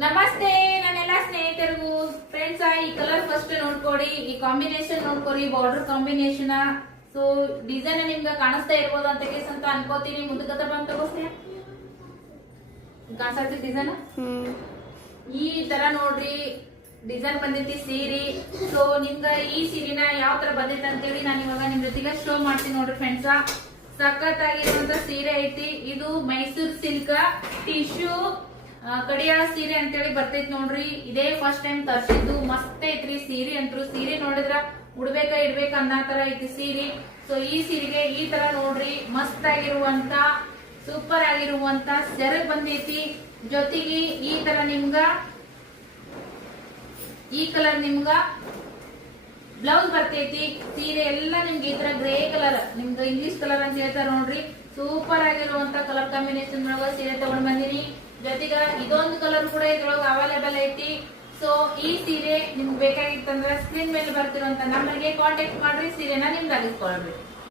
ನಮಸ್ತೆ ನನ್ನೆಲ್ಲ ಸ್ನೇಹಿತರಿಗೂ ಫ್ರೆಂಡ್ಸ್ ಈ ಕಲರ್ ಫಸ್ಟ್ ನೋಡ್ಕೊಡಿ, ಈ ಕಾಂಬಿನೇಷನ್ ನೋಡ್ಕೊಡಿ, ಬಾರ್ಡರ್ ಕಾಂಬಿನೇಷನ್. ಸೊ ಡಿಸೈನ್ ನಿಮ್ಗೆ ಕಾಣಿಸ್ತಾ ಇರ್ಬೋದು ಅಂತ ಅಂತ ಅನ್ಕೋತೀನಿ. ಮುಂದಕ್ಕೆ ಬಂದು ತಗೋಸ್ತೀನಿ ಕಾಣಿಸ್ತಿ ಡಿಸೈನ್ ಈ ತರ ನೋಡ್ರಿ. ಡಿಸೈನ್ ಬಂದೈತಿ ಸೀರೆ. ಸೊ ನಿಮ್ಗ ಈ ಸೀರೆನ ಯಾವ ತರ ಬಂದೈತಿ ಅಂತೇಳಿ ನಾನು ಇವಾಗ ನಿಮ್ ಜೊತೆಗೆ ಶೋ ಮಾಡ್ತೀನಿ ನೋಡ್ರಿ ಫ್ರೆಂಡ್ಸ್. ಸಖತ್ ಆಗಿರುವಂತ ಸೀರೆ ಐತಿ. ಇದು ಮೈಸೂರ್ ಸಿಲ್ಕ್ ಟಿಶ್ಯೂ ಕಡಿಯಾಳ ಸೀರೆ ಅಂತೇಳಿ ಬರ್ತೈತಿ ನೋಡ್ರಿ. ಇದೇ ಫಸ್ಟ್ ಟೈಮ್ ತರ್ಸಿದ್ದು. ಮಸ್ತ್ ಐತ್ರಿ ಸೀರೆ ಅಂತೂ. ಸೀರೆ ನೋಡಿದ್ರ ಉಡ್ಬೇಕ ಇಡ್ಬೇಕ ಅನ್ನೋ ತರ ಐತಿ ಸೀರೆ. ಸೊ ಈ ಸೀರೆಗೆ ಈ ತರ ನೋಡ್ರಿ ಮಸ್ತ್ ಆಗಿರುವಂತ ಸೂಪರ್ ಆಗಿರುವಂತ ಸೆರಗ್ ಬಂದೈತಿ. ಜೊತೆಗೆ ಈ ತರ ನಿಮ್ಗ ಈ ಕಲರ್ ನಿಮ್ಗ ಬ್ಲೌಸ್ ಬರ್ತೈತಿ. ಸೀರೆ ಎಲ್ಲ ನಿಮ್ಗೆ ಈ ತರ ಗ್ರೇ ಕಲರ್, ನಿಮ್ಗೆ ಇಂಗ್ಲಿಷ್ ಕಲರ್ ಅಂತ ಹೇಳ್ತಾರ ನೋಡ್ರಿ. ಸೂಪರ್ ಆಗಿರುವಂತ ಕಲರ್ ಕಾಂಬಿನೇಷನ್ ಒಳಗ ಸೀರೆ ತಗೊಂಡ್ ಬಂದಿನಿ. ಜೊತೆಗ ಇದೊಂದು ಕಲರ್ ಕೂಡ ಇದ್ರೊಳಗ ಅವೈಲೇಬಲ್ ಐತಿ. ಸೊ ಈ ಸೀರೆ ನಿಮ್ಗೆ ಬೇಕಾಗಿತ್ತಂದ್ರ ಸ್ಕ್ರೀನ್ ಮೇಲೆ ಬರ್ತಿರುವಂತ ನಂಬರ್ಗೆ ಕಾಂಟ್ಯಾಕ್ಟ್ ಮಾಡ್ರಿ, ಸೀರೆನ ನಿಮ್ಗೆ ಆಗಿಸ್ಕೊಳ್ರಿ.